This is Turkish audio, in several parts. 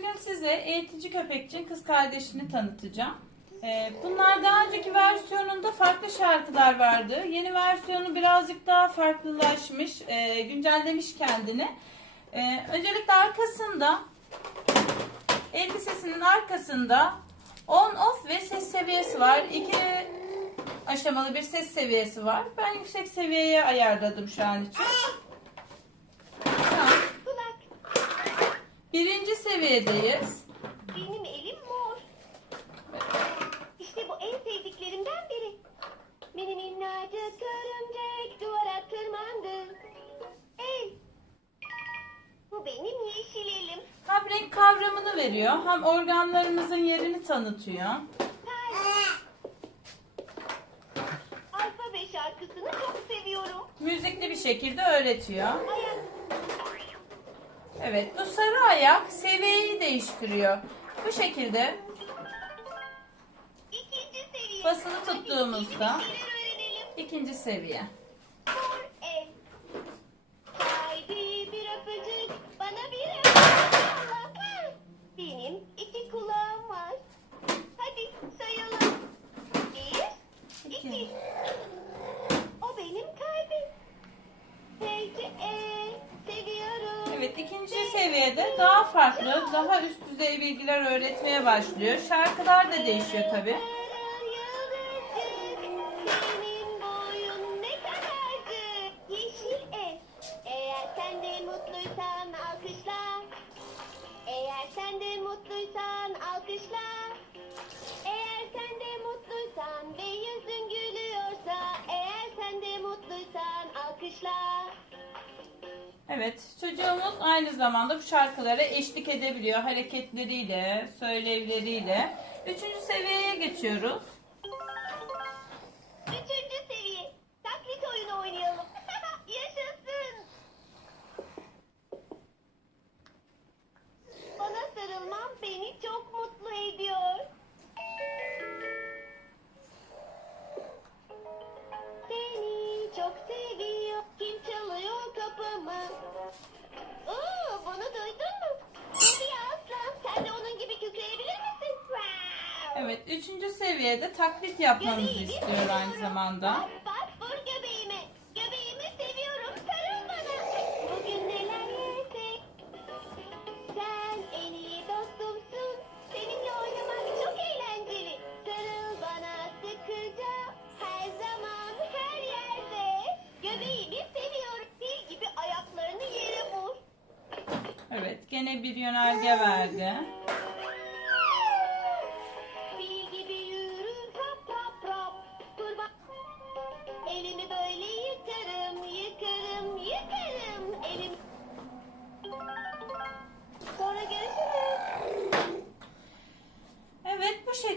Bugün size eğitici köpekçin kız kardeşini tanıtacağım. Ee, bunlar daha önceki versiyonunda farklı şarkılar vardı. Yeni versiyonu birazcık daha farklılaşmış, e, güncellemiş kendini. Ee, öncelikle arkasında, elbisesinin arkasında on off ve ses seviyesi var. İki aşamalı bir ses seviyesi var. Ben yüksek seviyeye ayarladım şu an için. Birinci seviyedeyiz. Benim elim mor. İşte bu en sevdiklerimden biri. Benim minnacık örümcek duvara tırmandı. El. Bu benim yeşil elim. Hem renk kavramını veriyor hem organlarımızın yerini tanıtıyor. Alfabe şarkısını çok seviyorum. Müzikli bir şekilde öğretiyor. Ayak. Evet bu sarı ayak seviyeyi değiştiriyor. Bu şekilde. Basılı tuttuğumuzda- ikinci seviye. İkinci seviyede daha farklı, daha üst düzey bilgiler öğretmeye başlıyor. Şarkılar da değişiyor tabi. Eğer sen de mutluysan alkışla. Eğer sen de Evet çocuğumuz aynı zamanda bu şarkılara eşlik edebiliyor hareketleriyle, söylevleriyle. Üçüncü seviyeye geçiyoruz. Göbeğimi seviyorum. Fil gibi ayaklarını yere vur. Evet gene bir yönerge verdi.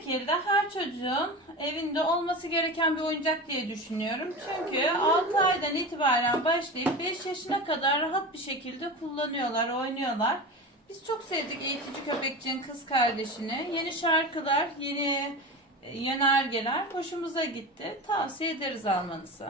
Şekilde her çocuğun evinde olması gereken bir oyuncak diye düşünüyorum. Çünkü 6 aydan itibaren başlayıp 5 yaşına kadar rahat bir şekilde kullanıyorlar, oynuyorlar. Biz çok sevdik eğitici köpekçinin kız kardeşini. Yeni şarkılar, yeni e, yönergeler hoşumuza gitti. Tavsiye ederiz almanızı.